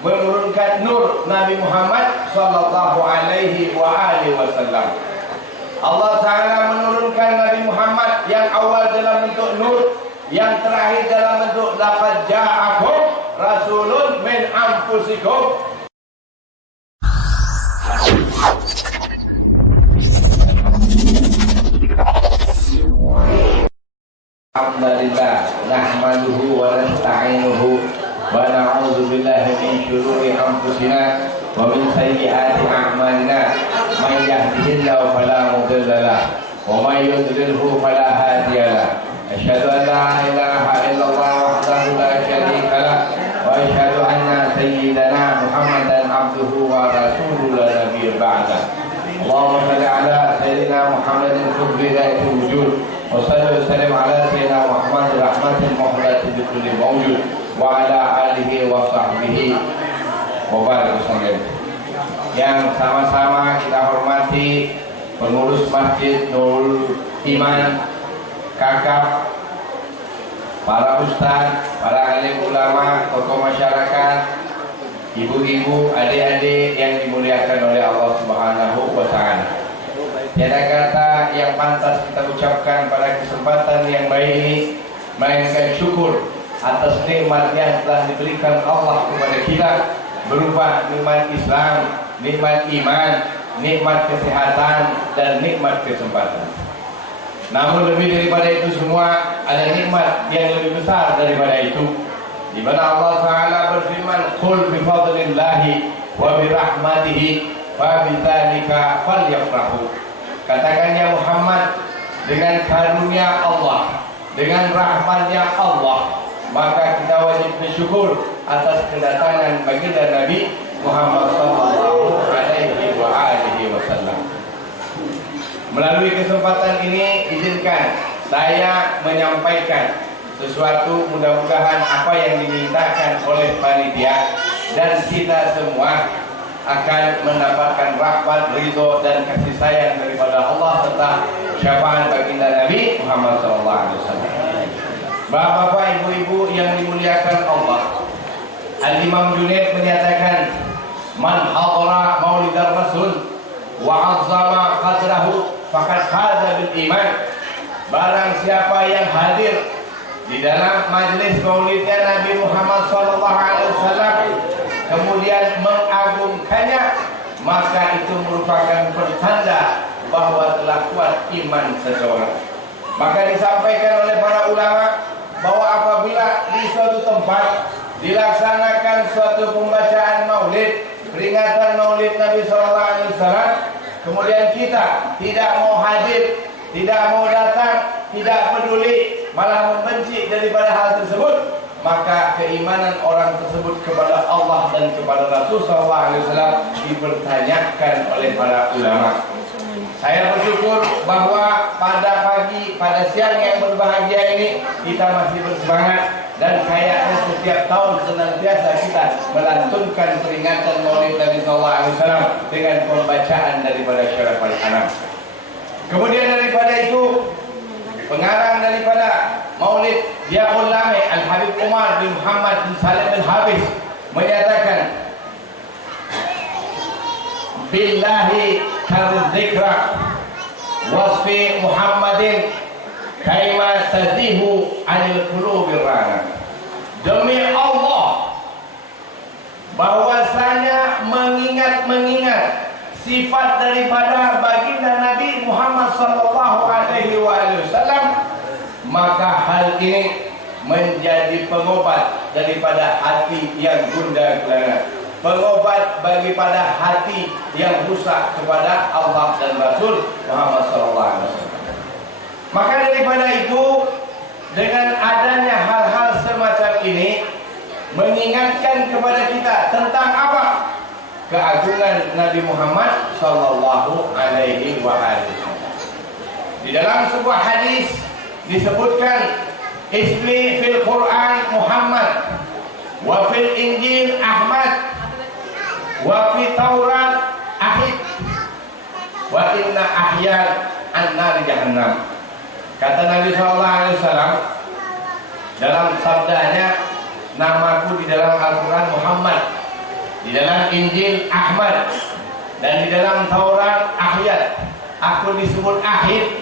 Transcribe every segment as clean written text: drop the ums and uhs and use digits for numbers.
menurunkan nur Nabi Muhammad sallallahu alaihi wasallam. Allah Ta'ala menurunkan Nabi Muhammad yang awal dalam bentuk nur, yang terakhir dalam bentuk laqad ja'akum rasulun min anfusikum. Alhamdulillah nahmaduhu wa nasta'inuhu wa na'udzu billahi min shururi anfusina wa min sayyiati a'malina. Man yahdihillahu fala mudilla lahu wa man yudlilhu fala hadiya lahu. Asyhadu an la ilaha illallah wahdahu la syarika lahu wa asyhadu anna sayyidana Muhammadan abduhu wa rasuluhu la nabiyya ba'da. Allahumma shalli ala sayyidina Muhammadin qutbil wujud wa sallu sallim ala sayyidina Muhammad rahmatil muhdati bi kulli mawjud wa ala alihi wa sahbihi wa barik wasallam. Yang sama-sama kita hormati pengurus Masjid Nurul Iman, kakak, para ustaz, para alim ulama, tokoh masyarakat, ibu-ibu, adik-adik yang dimuliakan oleh Allah Subhanahu wa Ta'ala. Tiada kata yang pantas kita ucapkan pada kesempatan yang baik ini melainkan syukur atas nikmat yang telah diberikan Allah kepada kita berupa nikmat Islam, nikmat iman, nikmat kesehatan, dan nikmat kesempatan. Namun lebih daripada itu semua, ada nikmat yang lebih besar daripada itu, di mana Allah Ta'ala berfirman, "Qul bi fadlillahi wa bi rahmatihi fa bidzalika falyafrahu." Katakan ya Muhammad, dengan karunia Allah, dengan rahmatnya Allah, maka kita wajib bersyukur atas kedatangan baginda Nabi Muhammad sallallahu alaihi wasallam. Melalui kesempatan ini, izinkan saya menyampaikan sesuatu, mudah-mudahan apa yang dimintakan oleh panitia dan kita semua akan mendapatkan rahmat, ridho, dan kasih sayang daripada Allah serta syafaat baginda Nabi Muhammad SAW. Bapak-bapak, ibu-ibu yang dimuliakan Allah, Al-Imam Junaid menyatakan, "Man hadara maulidar Rasul wa 'azzama qadrahu faqad faza bil iman." Barang siapa yang hadir di dalam majlis maulidnya Nabi Muhammad SAW kemudian mengagungkannya, maka itu merupakan pertanda bahwa telah kuat iman seseorang. Maka disampaikan oleh para ulama bahwa apabila di suatu tempat dilaksanakan suatu pembacaan maulid, peringatan maulid Nabi SAW, kemudian kita tidak mau hadir, tidak mau datang, tidak peduli, malah membenci daripada hal tersebut, maka keimanan orang tersebut kepada Allah dan kepada Rasul SAW dipertanyakan oleh para ulama. Saya bersyukur bahwa pada pagi, pada siang yang berbahagia ini kita masih bersemangat, dan kayaknya setiap tahun senantiasa kita melantunkan peringatan Maulid Nabi SAW dengan pembacaan daripada Syaraful Anam. Kemudian daripada itu, pengarang daripada Maulid Ya Ulama Al-Habib Umar bin Muhammad bin Salim Al-Hafiz menyatakan, "Billahi kadzikra wasfi Muhammadin kaima tazihu anil qulubil rana." Demi Allah, bahwasanya mengingat sifat daripada baginda Nabi Muhammad sallallahu alaihi wasallam, maka hal ini menjadi pengobat daripada hati yang gundah gulana, pengobat daripada hati yang rusak kepada Allah dan Rasul Muhammad sallallahu alaihi wasallam. Maka daripada itu, dengan adanya hal-hal semacam ini mengingatkan kepada kita tentang apa? Keagungan Nabi Muhammad sallallahu alaihi wasallam. Di dalam sebuah hadis disebutkan, "Ismi fil Quran Muhammad, wa fil Injil Ahmad, wa fi Taurat Ahid, wa inna ahyan an-nar jahannam." Kata Nabi sallallahu alaihi wasallam dalam sabdanya, "Namaku di dalam Al-Quran Muhammad, di dalam Injil Ahmad, dan di dalam Taurat Ahyad. Aku disebut Ahid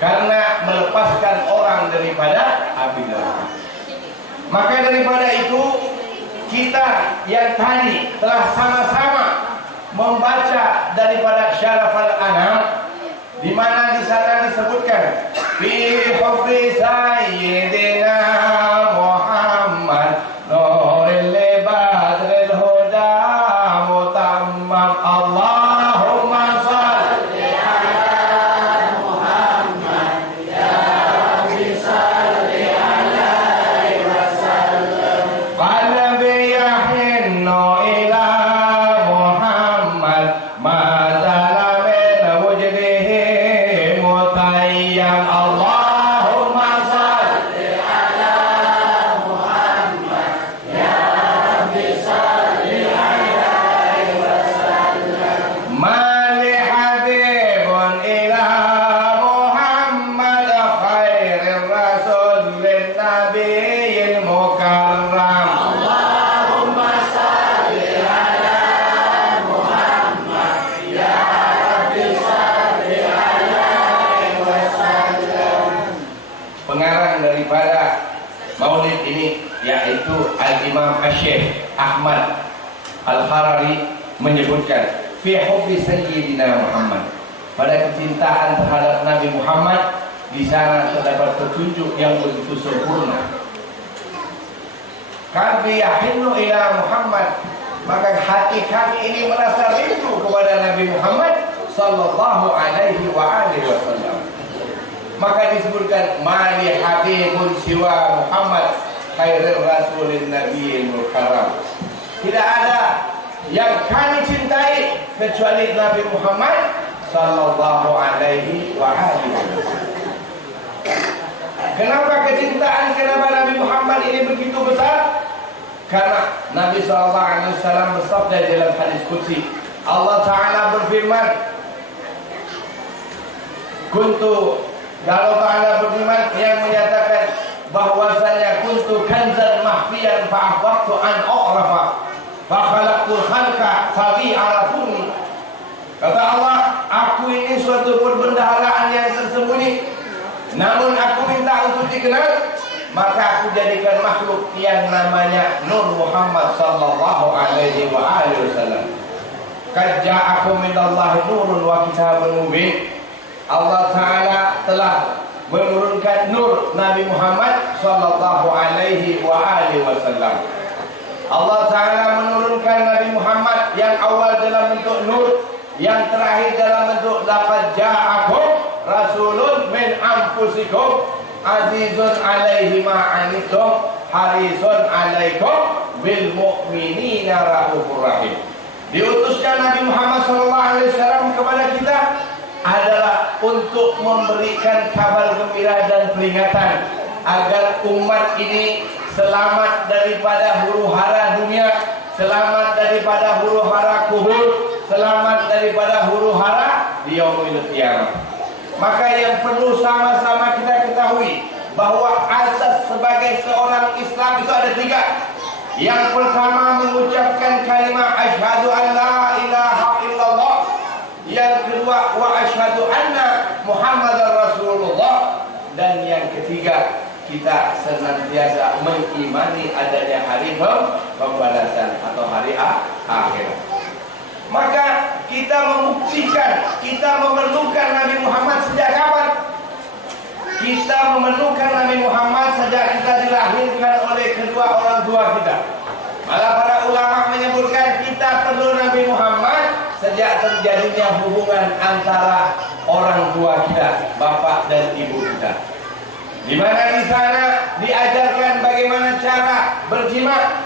karena melepaskan orang daripada api neraka. Maka daripada itu, kita yang tadi telah sama-sama membaca daripada Syarafal Anam, di mana di sana disebutkan fi hubbi sayyidina Muhammad nuril badril huda mutammam. Allahumma shalli ala Muhammad ya rabbi salli alaihi wasallam. Qalbi yahinnu ila Muhammad ma zala min wajhihi mutayyam. Allahumma shalli ala Muhammad ya rabbi salli alaihi wasallam. Mali habibun ila Muhammad khairir rasul lin nabiyil mukarram. Allahumma salli ala Muhammad ya rabbi salli alaihi wasallam. Pengarang daripada maulid ini yaitu Al-Imam Asy-Syaikh Ahmad Al-Harari menyebutkan fi hubbi sayyidina Muhammad, pada kecintaan terhadap Nabi Muhammad, di sana terdapat petunjuk yang begitu sempurna. Qalbi yahinnu ila Muhammad, maka hati kami ini merasa rindu kepada Nabi Muhammad sallallahu alaihi wa alihi wasallam. Maka disebutkan mali habibun siwa Muhammad khairul rasulin nabiyil mukarram. Tidak ada yang kami cintai kecuali Nabi Muhammad sallallahu alaihi wa alihi wasallam. Kenapa kecintaan kenapa Nabi Muhammad ini begitu besar? Karena Nabi sallallahu alaihi wasallam bersabda dalam hadis qudsi, Allah Taala berfirman, Allah Taala berfirman yang menyatakan bahwasanya kuntu kanzan mahfiyan fa ahbabtu an a'rafa fa khalaqtul khalqa fa bi arafuni. Kata Allah, aku ini suatu perbendaharaan yang tersembunyi, namun aku minta untuk dikenal, maka aku jadikan makhluk yang namanya Nur Muhammad sallallahu alaihi wa alihi wasallam. Qad ja'akum minallahi nurun wa kitabun mubin. Allah Taala telah menurunkan nur Nabi Muhammad sallallahu alaihi wa alihi wasallam. Allah Taala menurunkan Nabi Muhammad yang awal dalam bentuk nur, yang terakhir dalam bentuk laqad ja'akum rasulun min anfusikum azizun alaihi ma anittum harisun alaikum bil mu'minina raufur rahim. Diutusnya Nabi Muhammad sallallahu alaihi wasallam kepada kita adalah untuk memberikan kabar gembira dan peringatan agar umat ini selamat daripada huru-hara dunia, selamat daripada huru-hara kubur, selamat daripada huru-hara di yaumil qiyamah. Maka yang perlu sama-sama kita ketahui bahwa asas sebagai seorang Islam itu ada tiga. Yang pertama mengucapkan kalimat asyhadu an la ilaha illallah. Yang kedua wa asyhadu anna Muhammadar Rasulullah. Dan yang ketiga kita senantiasa mengimani adanya hari pembalasan atau hari akhir. Maka kita membuktikan kita memerlukan Nabi Muhammad sejak kapan? Kita memerlukan Nabi Muhammad sejak kita dilahirkan oleh kedua orang tua kita. Malah para ulama menyebutkan kita perlu Nabi Muhammad sejak terjadinya hubungan antara orang tua kita, bapak dan ibu kita. Di mana di sana diajarkan bagaimana cara berjima.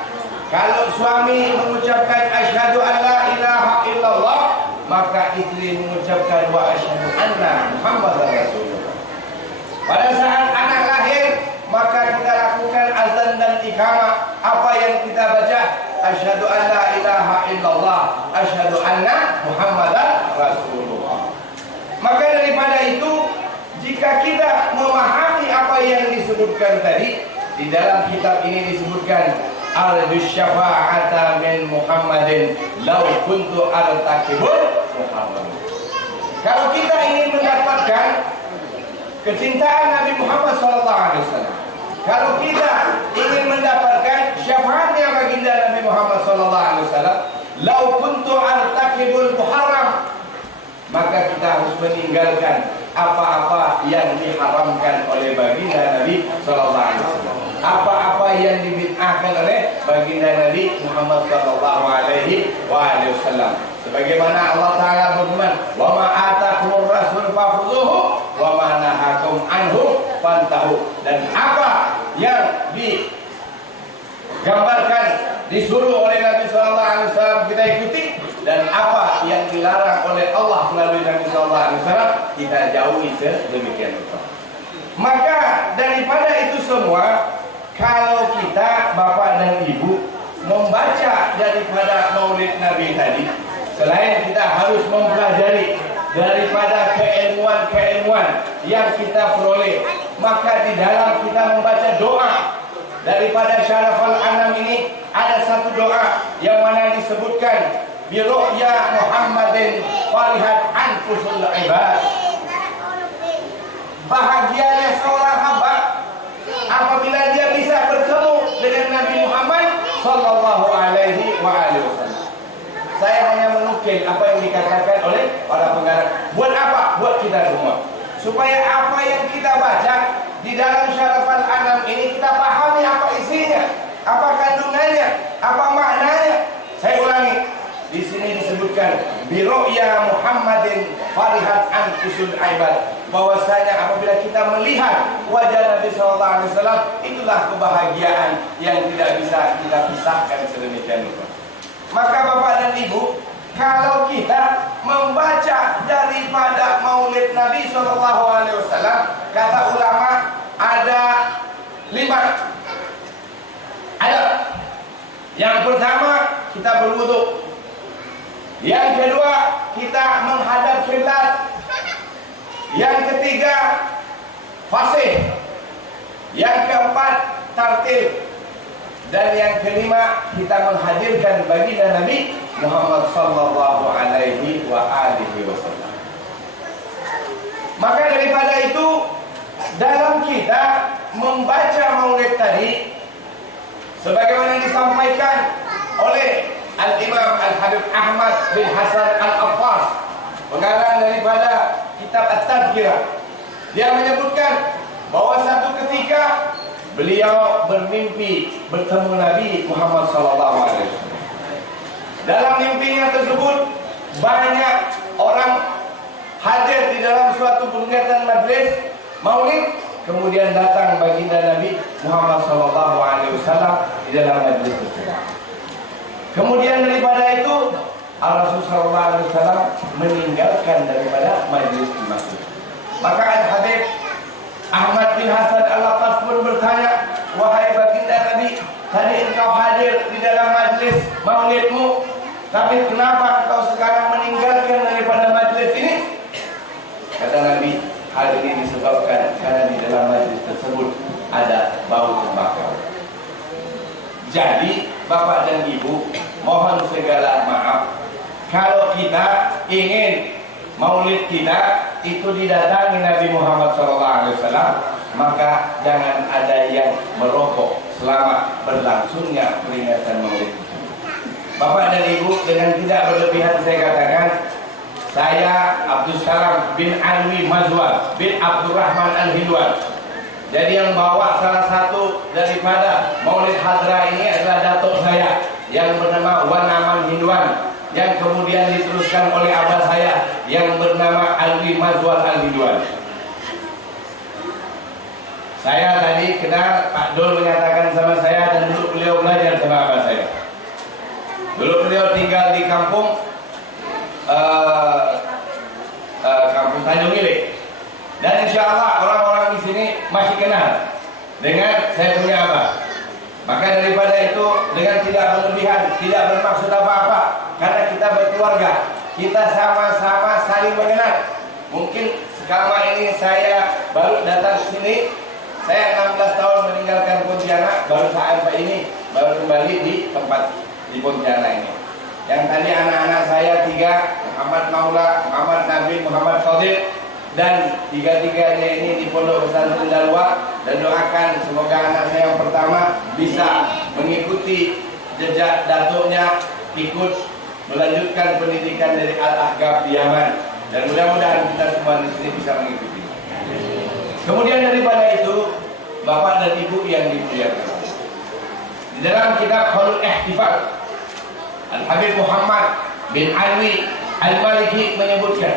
Kalau suami mengucapkan asyhadu an la ilaha illallah, maka istri mengucapkan wa asyhadu anna Muhammadar Rasulullah. Pada saat anak lahir, maka kita lakukan azan dan iqamah. Apa yang kita baca? Asyhadu an la ilaha illallah, asyhadu anna Muhammadar Rasulullah. Maka daripada itu, jika kita memahami apa yang disebutkan tadi, di dalam kitab ini disebutkan arju syafa'ata min Muhammadin law kuntu artakibul Muhammad. Kalau kita ingin mendapatkan kecintaan Nabi Muhammad SAW, kalau kita ingin mendapatkan syafaatnya baginda Nabi Muhammad SAW, law kuntu artakibul muharram, maka kita harus meninggalkan apa-apa yang diharamkan oleh baginda Nabi SAW, apa-apa yang dibid'ahkan oleh baginda Nabi Muhammad SAW. Sebagaimana Allah Ta'ala berfirman, wa ma atakumur rasul fakhudhuhu wa ma nahakum anhu fantahu. Dan apa yang digambarkan, disuruh oleh Nabi SAW kita ikuti, dan apa yang dilarang oleh Allah melalui Nabi SAW kita jauhi sedemikian rupa. Maka daripada itu semua, kalau kita Bapak dan Ibu membaca daripada Maulid Nabi tadi, selain kita harus mempelajari daripada keilmuan-keilmuan yang kita peroleh, maka di dalam kita membaca doa daripada Syaraful Anam ini, ada satu doa yang mana disebutkan bi ru'ya Muhammadin farihat anfusul ibad. Bahagianya seorang hamba apabila dia bisa bertemu dengan Nabi Muhammad sallallahu alaihi wasallam. Saya hanya menukil apa yang dikatakan oleh para pengarang. Buat apa? Buat kita semua, supaya apa yang kita baca di dalam Syaraful Anam ini kita pahami apa isinya, apa kandungannya, apa maknanya. Saya ulangi, di sini disebutkan bi ru'ya Muhammadin farihat anfusul ibad, bahwasanya apabila kita melihat wajah Nabi sallallahu alaihi wasallam, itulah kebahagiaan yang tidak bisa kita pisahkan sedemikian rupa. Maka Bapak dan Ibu, kalau kita membaca daripada Maulid Nabi sallallahu alaihi wasallam, kata ulama ada 5. Ada yang pertama, kita berwudu. Yang kedua, kita menghadap kiblat. Yang ketiga, fasih. Yang keempat, tartil. Dan yang kelima, kita menghadirkan baginda Nabi Muhammad sallallahu alaihi wasallam. Maka daripada itu, dalam kita membaca Maulid tadi, sebagaimana disampaikan oleh Al-Imam Al-Habib Ahmad bin Hasan Al-Abbas, pengarang daripada kitab At-Tadhkirah, dia menyebutkan bahwa satu ketika beliau bermimpi bertemu Nabi Muhammad SAW. Dalam mimpinya tersebut banyak orang hadir di dalam suatu kegiatan majlis Maulid. Kemudian datang baginda Nabi Muhammad SAW di dalam majlis tersebut. Kemudian daripada itu Rasulullah SAW meninggalkan daripada majlis di masjid. Maka Al-Habib Ahmad bin Hasan Al-Abbas pun bertanya, wahai baginda Nabi, tadi engkau hadir di dalam majlis maulidmu, tapi kenapa engkau sekarang meninggalkan daripada majlis ini? Kata Nabi, hal ini disebabkan karena di dalam majlis tersebut ada bau tembakau. Jadi Bapak dan Ibu, mohon segala maaf kalau kita ingin maulid kita itu didatangi Nabi Muhammad SAW, maka jangan ada yang merokok selama berlangsungnya peringatan maulid. Bapak dan Ibu, dengan tidak berlebihan saya katakan, saya Abdul Salam bin Alwi Mazwar bin Abdurrahman Al-Hindwan. Jadi yang bawa salah satu daripada Maulid Hadra ini adalah datuk saya yang bernama Wanaman Hindwan, yang kemudian diteruskan oleh abah saya yang bernama Alwi Mazwar Al-Hindwan. Saya tadi kenal Pak Dul, menyatakan sama saya, dan dulu beliau belajar sama abah saya. Dulu beliau tinggal di kampung Kampung Tanjung Ilik. Dan insya Allah orang-orang di sini masih kenal dengan saya punya abah. Maka daripada itu, dengan tidak berlebihan, tidak bermaksud apa-apa, karena kita berkeluarga, kita sama-sama saling mengenal. Mungkin selama ini saya baru datang ke sini, saya 16 tahun meninggalkan Pontianak, baru sampai ini baru kembali di tempat di Pontianak ini. Yang tadi anak-anak saya 3, Muhammad Maula, Muhammad Nabil, Muhammad Khalid, dan tiga-tiganya ini di Pondok Pesantren Dalwa, dan doakan semoga anak saya yang pertama bisa mengikuti jejak datuknya, ikut melanjutkan pendidikan dari Al-Ahqaf di Yaman, dan mudah-mudahan kita semua di sini bisa mengikuti. Kemudian daripada itu, Bapak dan Ibu yang dimuliakan, di dalam kitab Khalul Ihtifal, Al-Habib Muhammad bin Alwi Al-Maliki menyebutkan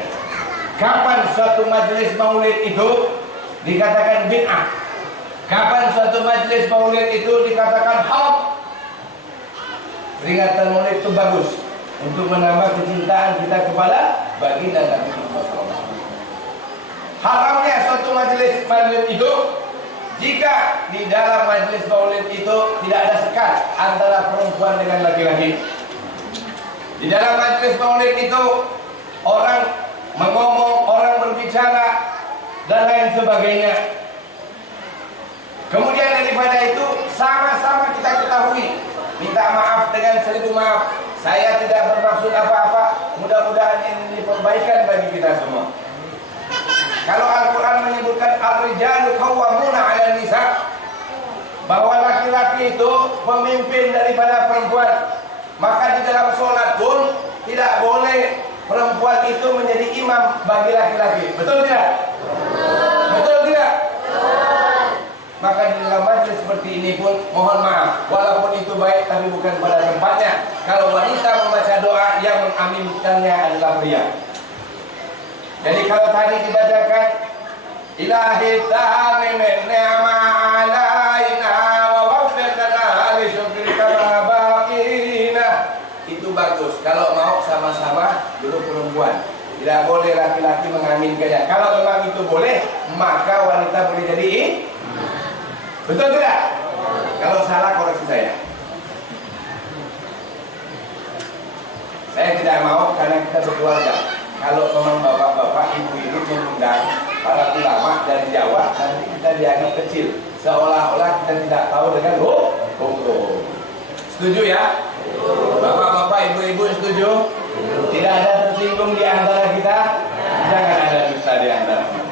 kapan suatu majelis maulid itu dikatakan bid'ah, kapan suatu majelis maulid itu dikatakan haram. Peringatan maulid itu bagus untuk menambah kecintaan kita kepada baginda Nabi Muhammad SAW. Haramnya suatu majelis maulid itu jika di dalam majelis maulid itu tidak ada sekat antara perempuan dengan laki-laki. Di dalam majelis maulid itu orang mengomong, orang berbicara, dan lain sebagainya. Kemudian daripada itu sama-sama kita ketahui, minta maaf dengan 1000 maaf. Saya tidak bermaksud apa-apa. Mudah-mudahan ini perbaikan bagi kita semua. Kalau Al-Quran menyebutkan ar-rijalu qawwamuna 'alan nisa, bahwa laki-laki itu pemimpin daripada perempuan, maka di dalam sholat pun tidak boleh perempuan itu menjadi imam bagi laki-laki. Betul tidak? Betul tidak? Maka di dalam majlis seperti ini pun mohon maaf, walaupun itu baik tapi bukan pada tempatnya. Kalau wanita membaca doa, yang mengaminkannya adalah pria. Jadi kalau tadi dibacakan Ilahi ta'ami min ni'ma alaina wa waffiqna li syukrika ma baqina, itu bagus. Kalau mau sama-sama duduk perempuan, tidak boleh laki-laki mengaminkannya. Kalau memang itu boleh, maka wanita boleh jadi betul tidak? Kalau salah koreksi saya. Saya tidak mau karena kita berkeluarga. Kalau memang bapak-bapak, ibu-ibu mengundang para ulama dari Jawa, nanti kita dianggap kecil, seolah-olah kita tidak tahu dengan hukum. Setuju ya? Bapak-bapak, ibu-ibu setuju? Tidak ada tersinggung di antara kita? Jangan ada dusta di antara kita.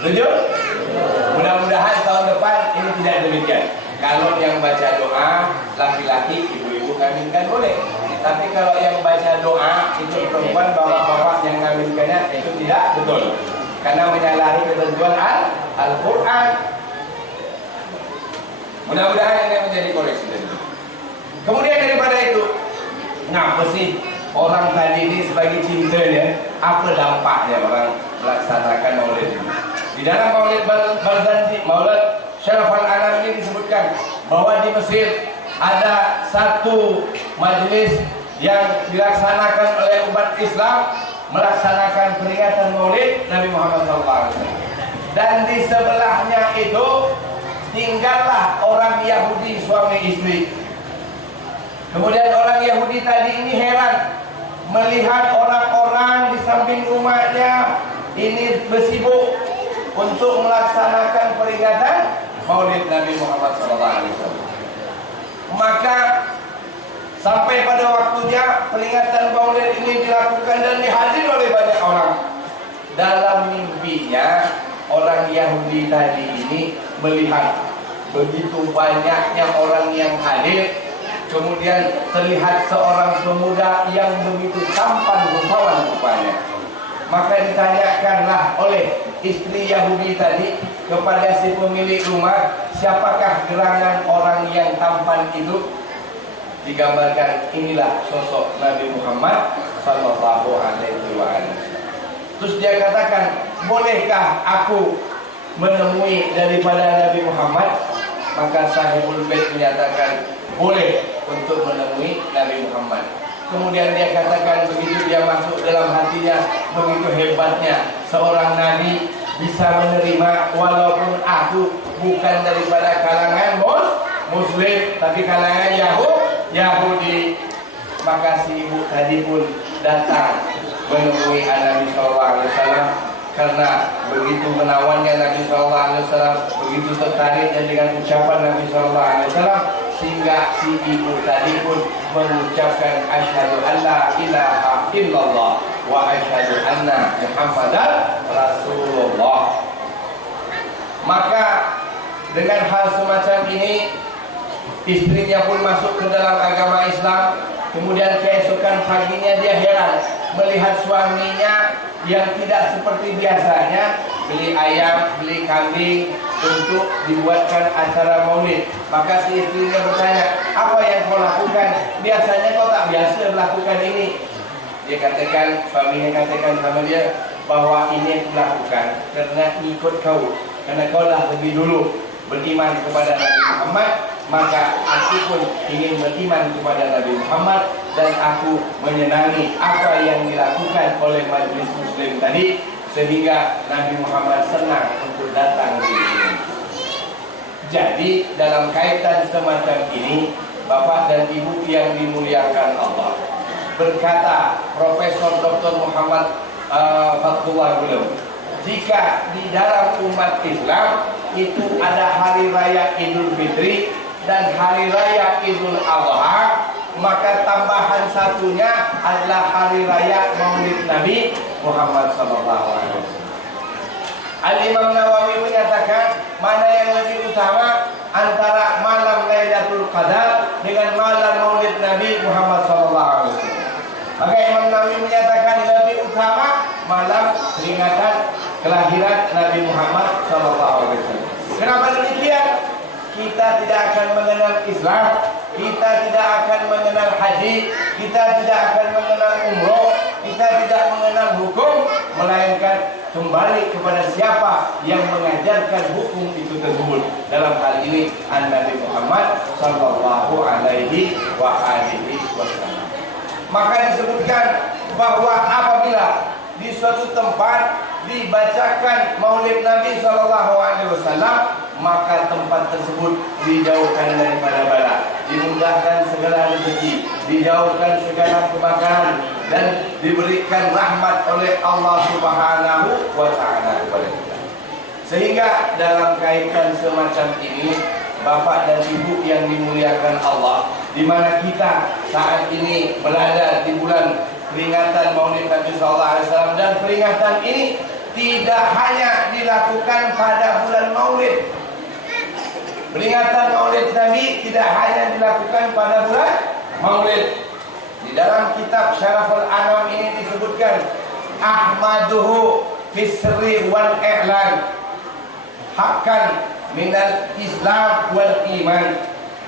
Setuju? Mudah-mudahan tahun depan ini tidak demikian. Kalau yang baca doa laki-laki, ibu-ibu ngaminkan boleh. Tapi kalau yang baca doa itu perempuan, bapak-bapak yang ngaminkannya itu tidak betul, karena menyalahi ketentuan Al-Quran. Mudah-mudahan ini menjadi koreksi dari itu. Kemudian daripada itu, ngapa sih orang tadi ini sebagai cintanya, apa dampaknya orang melaksanakan maulid ini? Di dalam maulid Barzanji, maulid Syarafal Anam ini disebutkan bahwa di Mesir ada satu majelis yang dilaksanakan oleh umat Islam melaksanakan peringatan maulid Nabi Muhammad SAW. Dan di sebelahnya itu tinggallah orang Yahudi suami istri. Kemudian orang Yahudi tadi ini heran melihat orang-orang di samping rumahnya ini bersibuk untuk melaksanakan peringatan maulid Nabi Muhammad SAW. Maka sampai pada waktunya peringatan maulid ini dilakukan dan dihadiri oleh banyak orang. Dalam mimpinya orang Yahudi tadi ini melihat begitu banyaknya orang yang hadir. Kemudian terlihat seorang pemuda yang begitu tampan rupawan rupanya. Maka ditanyakanlah oleh istri Yahudi tadi kepada si pemilik rumah, siapakah gerangan orang yang tampan itu? Digambarkan, inilah sosok Nabi Muhammad sallallahu alaihi wasallam. Terus dia katakan, bolehkah aku menemui daripada Nabi Muhammad? Maka Sahibul Bait menyatakan boleh untuk menemui Nabi Muhammad. Kemudian dia katakan begitu dia masuk dalam hatinya, begitu hebatnya seorang Nabi bisa menerima walaupun aku bukan daripada kalangan Muslim, tapi kalangan Yahudi. Maka si ibu tadi pun datang menemui Nabi SAW karena begitu menawannya Nabi SAW, begitu tertariknya dengan ucapan Nabi SAW. sehingga si ibu tadi pun mengucapkan asyhadu alla ilaha illallah wa asyhadu anna Muhammadar Rasulullah. Maka dengan hal semacam ini, istrinya pun masuk ke dalam agama Islam. Kemudian keesokan paginya dia heran melihat suaminya yang tidak seperti biasanya beli ayam, beli kambing untuk dibuatkan acara maulid. Maka si istrinya bertanya, apa yang kau lakukan? Biasanya kau tak biasa melakukan ini. Dia katakan, suaminya katakan sama dia bahwa ini yang dilakukan karena ikut kau, karena kau lah lebih dulu beriman kepada Nabi Muhammad, maka aku pun ingin beriman kepada Nabi Muhammad dan aku menyenangi apa yang dilakukan oleh majelis muslim tadi, sehingga Nabi Muhammad senang untuk datang di sini. Jadi dalam kaitan semacam ini, Bapak dan Ibu yang dimuliakan Allah, berkata Profesor Dr. Muhammad Fathullah Gulam, jika di dalam umat Islam itu ada hari raya Idul Fitri dan hari raya Idul Adha, maka tambahan satunya adalah hari raya Maulid Nabi Muhammad SAW. Al-Imam Nawawi menyatakan mana yang lebih utama antara malam Lailatul Qadar dengan malam Maulid Nabi Muhammad SAW. Maka Imam Nawawi menyatakan lebih utama malam peringatan kelahiran Nabi Muhammad SAW. Kenapa demikian? Kita tidak akan mengenal Islam, kita tidak akan mengenal haji, kita tidak akan mengenal umroh, kita tidak mengenal hukum, melainkan kembali kepada siapa yang mengajarkan hukum itu tersebut. Dalam hal ini Nabi Muhammad sallallahu alaihi wasallam. Maka disebutkan bahwa apabila di suatu tempat dibacakan Maulid Nabi sallallahu alaihi wasallam, maka tempat tersebut dijauhkan daripada bala, dimudahkan segala rezeki, dijauhkan segala kebakaran, dan diberikan rahmat oleh Allah Subhanahu wa taala kepada kita. Sehingga dalam kaitan semacam ini, Bapak dan Ibu yang dimuliakan Allah, di mana kita saat ini berada di bulan peringatan Maulid Nabi sallallahu alaihi wasallam, dan peringatan ini tidak hanya dilakukan pada bulan Maulid. Peringatan Maulid Nabi tidak hanya dilakukan pada bulan Maulid. Di dalam kitab Syaraful Anam ini disebutkan Ahmaduhu fisri wal i'lan hakkan minal Islam wal iman.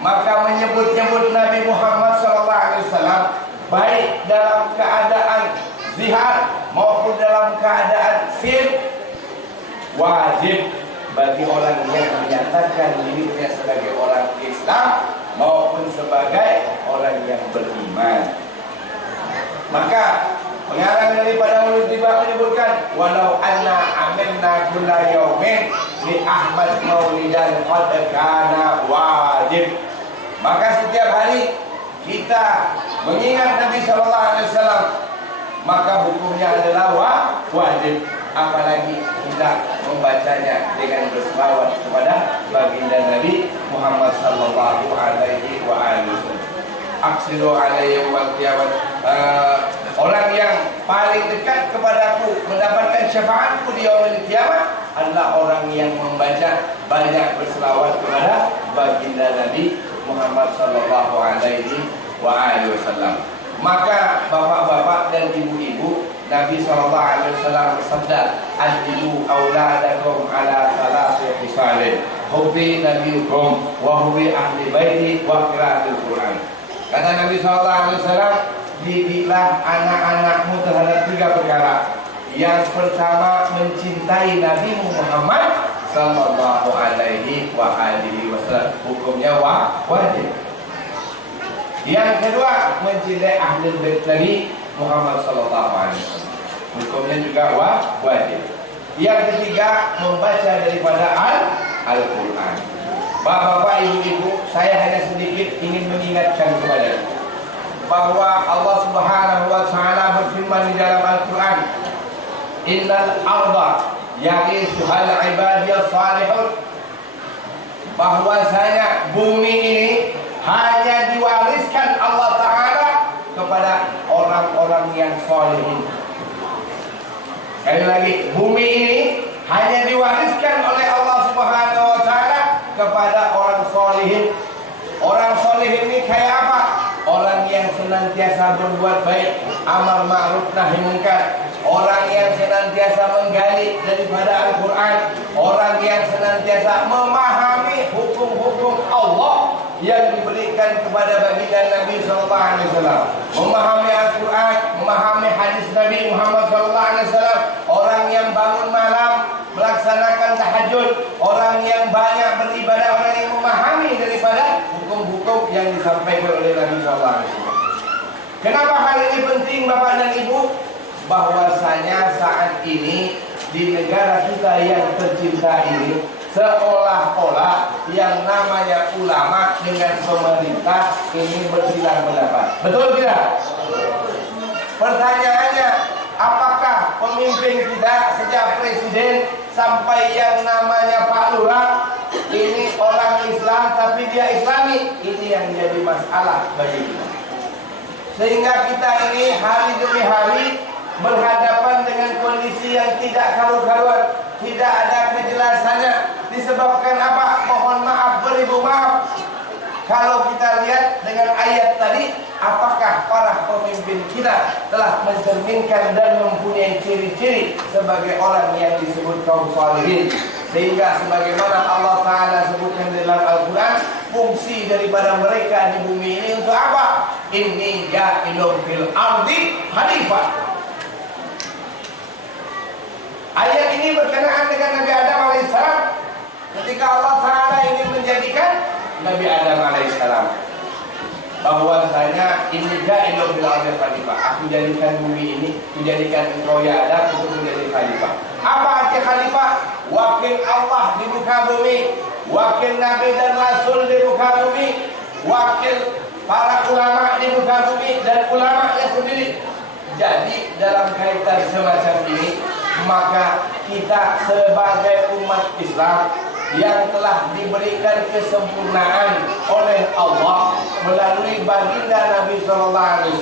Maka menyebut-nyebut Nabi Muhammad SAW baik dalam keadaan zihar maupun dalam keadaan sir, wajib bagi orang yang menyatakan dirinya sebagai orang Islam maupun sebagai orang yang beriman. Maka pengarang daripada Maulid Tiba menyebutkan walau anna amilna kulla yaumin li Ahmad maulidan qad kana wajib. Maka setiap hari kita mengingat Nabi sallallahu alaihi wasallam, maka hukumnya adalah wajib. Apalagi kita membacanya dengan berselawat kepada baginda Nabi Muhammad sallallahu alaihi wasallam. Aksiru alaihi wa qiyamah. Orang yang paling dekat kepadaku mendapatkan syafaatku di yaumil qiyamah adalah orang yang membaca banyak berselawat kepada baginda Nabi Muhammad sallallahu alaihi wasallam. Maka bapak-bapak dan ibu-ibu, Nabi SAW bersabda, "Ajlibu auladakum ala salasi hisalin, hubbi nabiyukum wa hubbi ahli baiti wa qiraatul Quran." Kata Nabi SAW, didiklah anak-anakmu terhadap 3 perkara. Yang pertama, mencintai Nabi Muhammad sallallahu alaihi wasallam. Hukumnya wajib. Yang kedua, mencintai ahli bait Nabi Muhammad sallallahu alaihi wasallam. Hukumnya juga wajib. Yang ketiga, membaca daripada Al-Quran. Bapak-bapak, ibu-ibu, saya hanya sedikit ingin mengingatkan kepada bahwa Allah Subhanahu wa taala berfirman di dalam Al-Quran, "Innal arda yarisuhal ibadiyas salihun." Bahwasanya bumi ini hanya diwariskan Allah Ta'ala kepada orang-orang yang solehin. Sekali lagi, bumi ini hanya diwariskan oleh Allah Subhanahu wa Ta'ala kepada orang solehin. Orang solehin ini kayak apa? Orang yang senantiasa berbuat baik, amar ma'ruf nahi munkar. Orang yang senantiasa menggali daripada Al-Quran. Orang yang senantiasa memahami hukum-hukum Allah yang diberikan kepada baginda Nabi SAW. Memahami Al-Quran, memahami hadis Nabi Muhammad SAW. Orang yang bangun malam melaksanakan tahajud, orang yang banyak beribadah, orang yang memahami daripada hukum-hukum yang disampaikan oleh Nabi SAW. Kenapa hal ini penting, Bapak dan Ibu? Bahwasanya saat ini di negara kita yang tercinta ini, seolah-olah yang namanya ulama dengan pemerintah ini bersilang pendapat. Betul tidak? Pertanyaannya, apakah pemimpin kita sejak presiden sampai yang namanya Pak Lurah ini orang Islam tapi dia Islami? Ini yang jadi masalah bagi kita. Sehingga kita ini hari demi hari berhadapan dengan kondisi yang tidak karu-karuan, tidak ada kejelasannya. Disebabkan apa? Mohon maaf, beribu maaf. Kalau kita lihat dengan ayat tadi, apakah para pemimpin kita telah mencerminkan dan mempunyai ciri-ciri sebagai orang yang disebut kaum salihin? Sehingga sebagaimana Allah Ta'ala sebutkan dalam Al-Quran, fungsi daripada mereka di bumi ini untuk apa? Inni ja'ilun fil ardi khalifah. Ayat ini berkenaan dengan Nabi Adam alaihissalam. Ketika Allah Ta'ala ingin menjadikan Nabi Adam alaihissalam, bahwasanya ini ja'ilun fil ardi khalifah. Aku jadikan bumi ini, menjadikan engkau ya Adam untuk menjadi khalifah. Apa arti khalifah? Wakil Allah di muka bumi, wakil Nabi dan Rasul di muka bumi, wakil para ulama di muka bumi dan ulamanya sendiri. Jadi dalam kaitan semacam ini, maka kita sebagai umat Islam yang telah diberikan kesempurnaan oleh Allah melalui baginda Nabi SAW,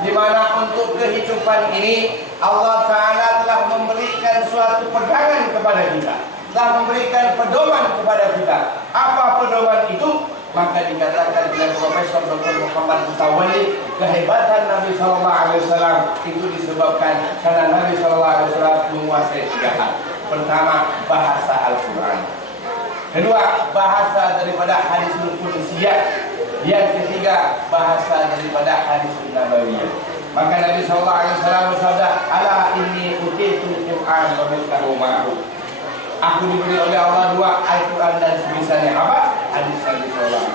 di mana untuk kehidupan ini Allah Ta'ala telah memberikan suatu pegangan kepada kita, telah memberikan pedoman kepada kita. Apa pedoman itu? Maka dikatakan oleh Profesor Dr. Muhammad Mutawalli, kehebatan Nabi SAW itu disebabkan karena Nabi SAW menguasai 3 hal. Pertama, bahasa Al-Quran. Kedua, bahasa daripada hadis Qudusiyah. Yang ketiga, bahasa daripada hadis Nabawiyah. Maka Nabi SAW bersabda, ala inni utitul Qur'an wa mithlahu ma'ahu. Aku diberi oleh Allah 2, Al-Quran dan semisalnya apa? Hadis Nabi SAW.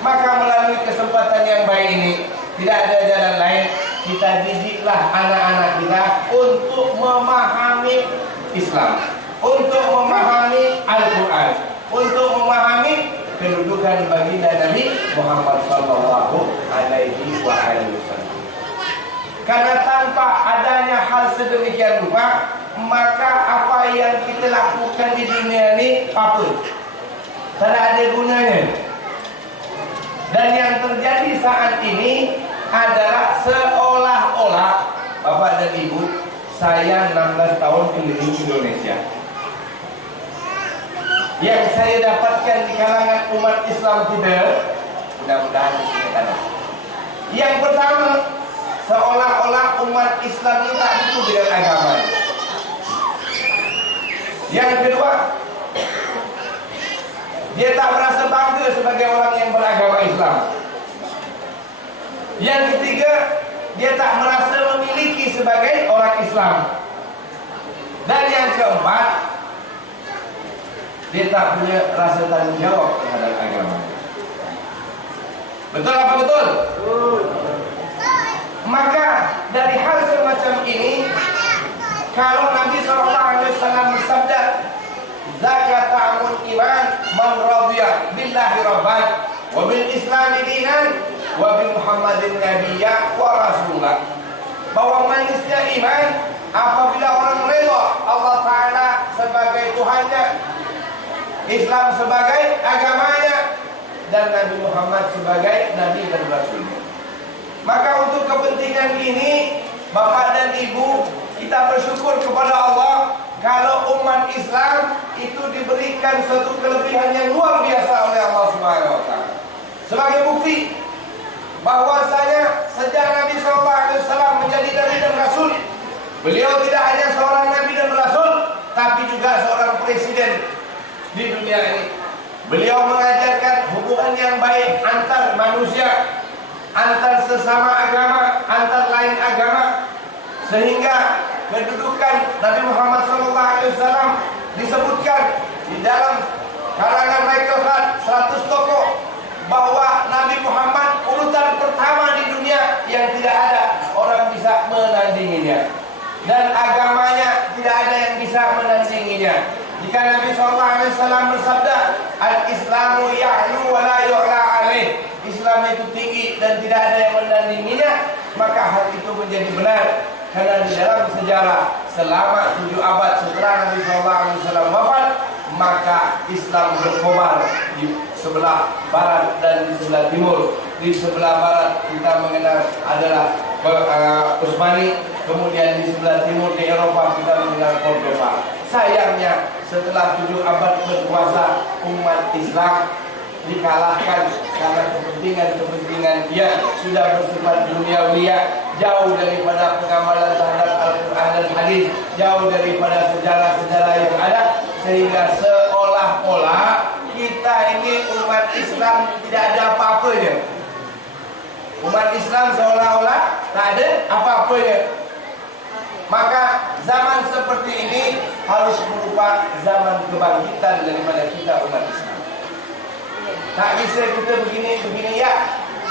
Maka melalui kesempatan yang baik ini, tidak ada jalan lain, kita didiklah anak-anak kita untuk memahami Islam, untuk memahami Al-Quran, untuk memahami kedudukan baginda Nabi Muhammad SAW. Karena tanpa adanya hal sedemikian rupa, maka apa yang kita lakukan di dunia ini apa? Tidak ada gunanya. Dan yang terjadi saat ini adalah seolah-olah, Bapak dan Ibu, saya 16 tahun keliling Indonesia. Yang saya dapatkan di kalangan umat Islam kita, mudah-mudahan kita ada. Yang pertama, seolah-olah umat Islam ini tak butuh dengan agama. Yang kedua, dia tak merasa bangga sebagai orang yang beragama Islam. Yang ketiga, dia tak merasa memiliki sebagai orang Islam. Dan yang keempat, dia tak punya rasa tanggung jawab terhadap agama. Betul apa betul? Maka dari hal semacam ini, kalau Nabi SAW bersabda, zakat ta'amul iman man radhiya billahi rabban wa bil islami dinan wa bi Muhammadin nabiyya wa rasulah, bahwa manisnya iman apabila orang rela Allah Ta'ala sebagai Tuhannya, Islam sebagai agamanya, dan Nabi Muhammad sebagai Nabi dan Rasulnya. Maka untuk kepentingan ini, Bapak dan Ibu, kita bersyukur kepada Allah kalau umat Islam itu diberikan suatu kelebihan yang luar biasa oleh Allah Subhanahu wa taala. Sebagai bukti bahwasanya sejak Nabi SAW menjadi Nabi dan Rasul, beliau tidak hanya seorang Nabi dan Rasul, tapi juga seorang presiden di dunia ini. Beliau mengajarkan hubungan yang baik antar manusia, antar sesama agama, antar lain agama, sehingga kedudukan Nabi Muhammad SAW disebutkan di dalam karangan Michael Hart 100 tokoh bahwa Nabi Muhammad urutan pertama di dunia yang tidak ada orang bisa menandinginya, dan agamanya tidak ada yang bisa menandinginya. Jika Nabi SAW bersabda, Al-Islamu ya'lu wa la yu'la alaih, Islam itu tinggi dan tidak ada yang menandinginya, maka hal itu menjadi benar. Karena di dalam sejarah selama 7 abad setelah Nabi SAW wafat, maka Islam berkobar di sebelah barat dan di sebelah timur. Di sebelah barat kita mengenal adalah Utsmani, kemudian di sebelah timur di Eropa kita mengenal Cordoba. Sayangnya setelah 7 abad berkuasa, umat Islam dikalahkan karena kepentingan-kepentingan yang sudah bersifat duniawiya, jauh daripada pengamalan terhadap Al-Quran dan hadis, jauh daripada sejarah-sejarah yang ada, sehingga seolah-olah kita ini umat Islam tidak ada apa-apanya. Umat Islam seolah-olah tak ada apa-apanya. Maka zaman seperti ini harus berupa zaman kebangkitan daripada kita umat Islam. Tak bisa kita begini ya.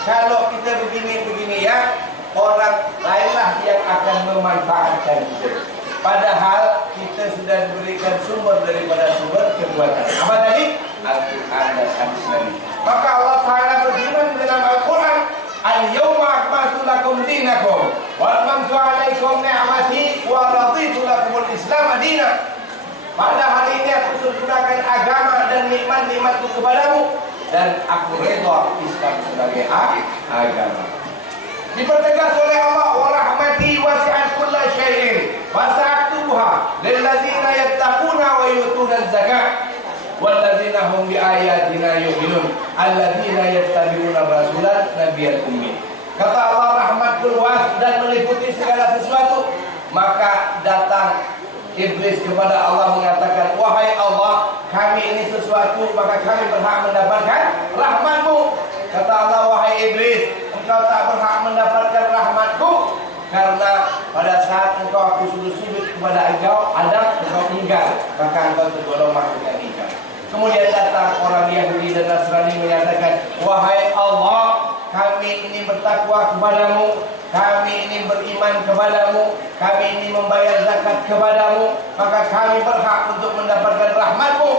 Kalau kita begini ya, orang lainlah yang akan memanfaatkan kita. Padahal kita sudah diberikan sumber daripada sumber kekuatan. Apa tadi? Al-Quran dan hadis Nabi. Maka Allah Ta'ala berfirman dalam Al-Quran, Al-yawma akmaltu lakum dinakum wa atmamtu alaikum ni'mati wa raditu lakumul Islam madina. Pada hari ini aku sempurnakan agama dan nikmat-nikmatku kepadamu, dan aku redha Islam sebagai agama. Dipertegas oleh Allah, wa rahmati wasi'at kulla syai'in fasa'tuha lil ladzina yattaquna wa yu'tuna zakat wal ladzina hum bi ayatina yu'minun alladzina yattabi'una rasulan nabiyyal ummi. Kata Allah, rahmatku luas dan meliputi segala sesuatu. Maka datang Iblis kepada Allah mengatakan, wahai Allah, kami ini sesuatu, maka kami berhak mendapatkan rahmatmu. Kata Allah, wahai Iblis, engkau tak berhak mendapatkan rahmatku, karena pada saat engkau aku suruh sujud kepada engkau, Adam, engkau tinggal, maka engkau tergolong makhluk yang tinggal. Kemudian datang orang Yahudi dan Nasrani menyatakan, wahai Allah, kami ini bertakwa kepadamu, kami ini beriman kepadamu, kami ini membayar zakat kepadamu, maka kami berhak untuk mendapatkan rahmatmu.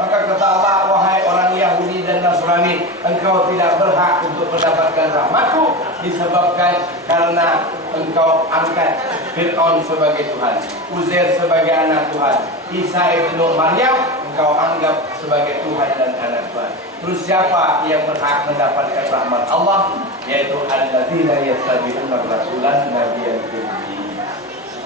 Maka kata Allah, wahai orang Yahudi dan Nasrani, engkau tidak berhak untuk mendapatkan rahmatku, disebabkan karena engkau angkat Fir'aun sebagai Tuhan, Uzair sebagai anak Tuhan, Isa ibnu Maryam engkau anggap sebagai Tuhan dan anak Tuhan. Terus siapa yang berhak mendapatkan rahmat Allah? Yaitu alladzina yattabi'una rasulan nabiyyal ummi,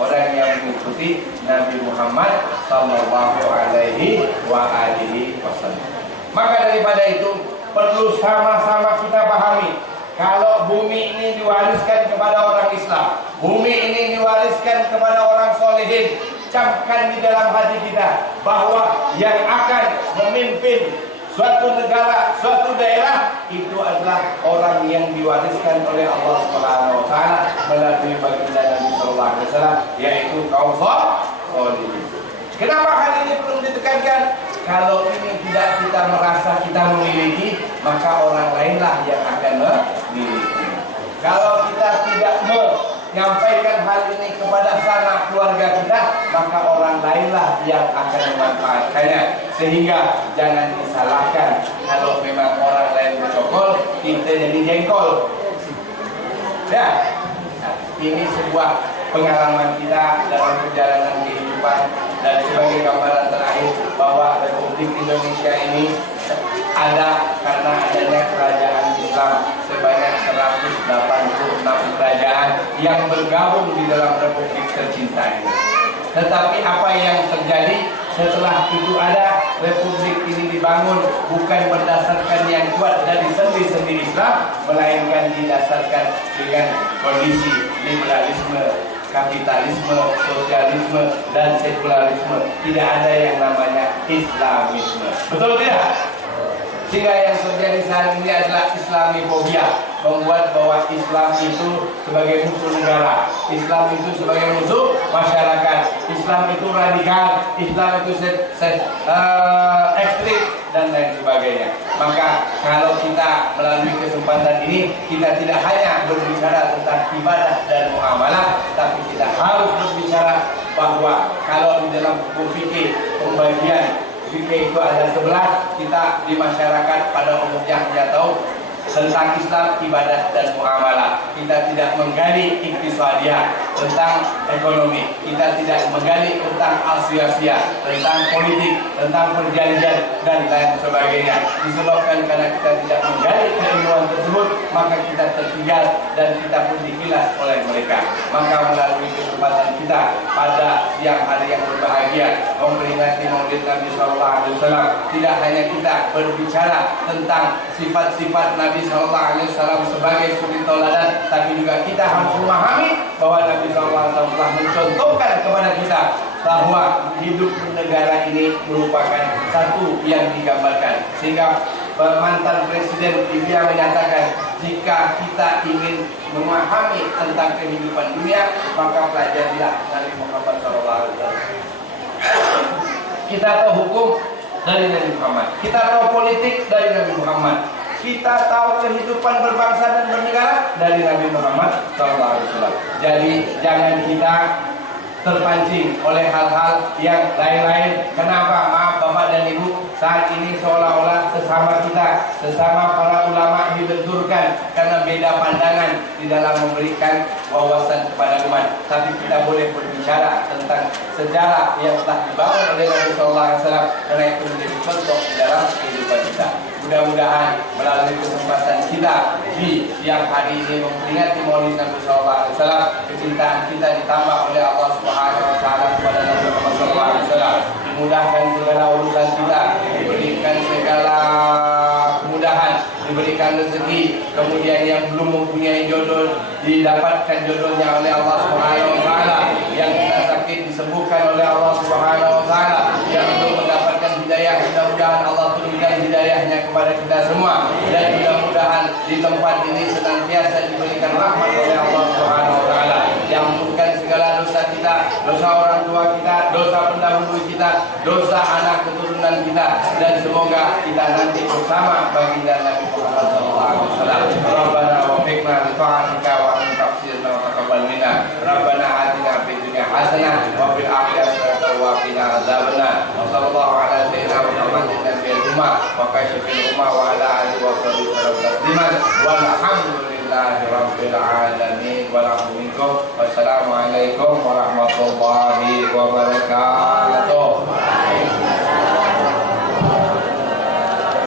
orang yang mengikuti Nabi Muhammad sallallahu alaihi wa alihi wasallam. Maka daripada itu perlu sama-sama kita pahami, kalau bumi ini diwariskan kepada orang Islam, bumi ini diwariskan kepada orang solehin, camkan di dalam hati kita bahwa yang akan memimpin suatu negara, suatu daerah itu adalah orang yang diwariskan oleh Allah Subhanahu wa taala melalui baginda Nabi sallallahu alaihi wasallam, yaitu kaum sholihin. Kenapa hal ini perlu ditekankan? Kalau ini tidak kita merasa kita memiliki, maka orang lainlah yang akan memiliki. Kalau kita tidak menyampaikan hal ini kepada sanak keluarga kita, maka orang lainlah yang akan memanfaatkannya. Sehingga jangan disalahkan kalau memang orang lain bercokol, kita jadi jengkol. Ya, ini sebuah pengalaman kita dalam perjalanan kehidupan, dan sebagai gambaran terakhir bahwa Republik Indonesia ini ada karena adanya kerajaan Islam sebanyak 186 kerajaan yang bergabung di dalam Republik tercinta ini. Tetapi apa yang terjadi setelah itu ada Republik ini dibangun bukan berdasarkan yang kuat dari sendi-sendi Islam, melainkan didasarkan dengan kondisi liberalisme, kapitalisme, sosialisme, dan sekularisme. Tidak ada yang namanya Islamisme. Betul tidak? Sehingga yang terjadi saat ini adalah Islamifobia, membuat bahwa Islam itu sebagai musuh negara, Islam itu sebagai musuh masyarakat, Islam itu radikal, Islam itu ekstrim, dan lain sebagainya. Maka kalau kita melalui kesempatan ini, kita tidak hanya berbicara tentang ibadah dan muamalah, tapi kita harus berbicara bahwa kalau di dalam buku fikih pembagian fikih itu ada 11, kita di masyarakat pada umumnya tidak tahu tentang Islam, ibadah, dan muamalah. Kita tidak menggali iktisadiyah tentang ekonomi, kita tidak menggali tentang al-siyasia, tentang politik, tentang perjanjian, dan lain sebagainya. Disebabkan karena kita tidak menggali keilmuan tersebut, maka kita tertinggal dan kita pun dikilas oleh mereka. Maka melalui kesempatan kita pada siang hari yang berbahagia memperingati Maulid Nabi SAW, tidak hanya kita berbicara tentang sifat-sifat Nabi SAW sebagai suri tauladan, tapi juga kita harus memahami bahwa Nabi SAW telah mencontohkan kepada kita bahwa hidup negara ini merupakan satu yang digambarkan. Sehingga mantan Presiden Libya menyatakan, jika kita ingin memahami tentang kehidupan dunia, maka pelajarilah Nabi Muhammad SAW. Kita tahu hukum dari Nabi Muhammad, kita tahu politik dari Nabi Muhammad, kita tahu kehidupan berbangsa dan bernegara dari Nabi Muhammad SAW. Jadi jangan kita terpancing oleh hal-hal yang lain-lain. Kenapa? Maaf Bapak dan Ibu, saat ini seolah-olah sesama kita, sesama para ulama dibenturkan karena beda pandangan di dalam memberikan wawasan kepada umat. Tapi kita boleh berbicara tentang sejarah yang telah dibangun oleh Nabi SAW, karena itu menjadi contoh di dalam kehidupan kita. Mudah-mudahan melalui kesempatan kita di siang hari ini memperingati Maulid Nabi SAW, kecintaan kita ditambah oleh Allah Subhanahu Wa Taala kepada Nabi Muhammad SAW. Dimudahkan segala urusan kita, diberikan segala kemudahan, diberikan rezeki. Kemudian yang belum mempunyai jodoh didapatkan jodohnya oleh Allah Subhanahu Wa Taala. Yang kita sakit disembuhkan oleh Allah Subhanahu Wa Taala. Yang belum mendapatkan hidayah, mudah-mudahan Allah turunkan hidayahnya kepada kita semua. Dan mudah-mudahan di tempat ini senantiasa diberikan rahmat oleh Allah Subhanahu Wa Taala. Diampunkan segala dosa kita, dosa orang tua kita, dosa pendahulu kita, dosa anak keturunan kita, dan semoga kita nanti bersama baginda Nabi Muhammad SAW. Rabbana wafiqna li ta'atika wa min tafsirna wa taqabbal minna. Rabbana atina fid dunya hasanah wa fil akhirati hasanah wa qina adzabannar. Wa sallallahu ala sayyidina Muhammadin nabiyil ummah wa kashifil ummah wa ala alihi wa sahbihi wasallam tasliman. Walhamdulillahi rabbil alamin. Wassalamualaikum warahmatullahi wabarakatuh.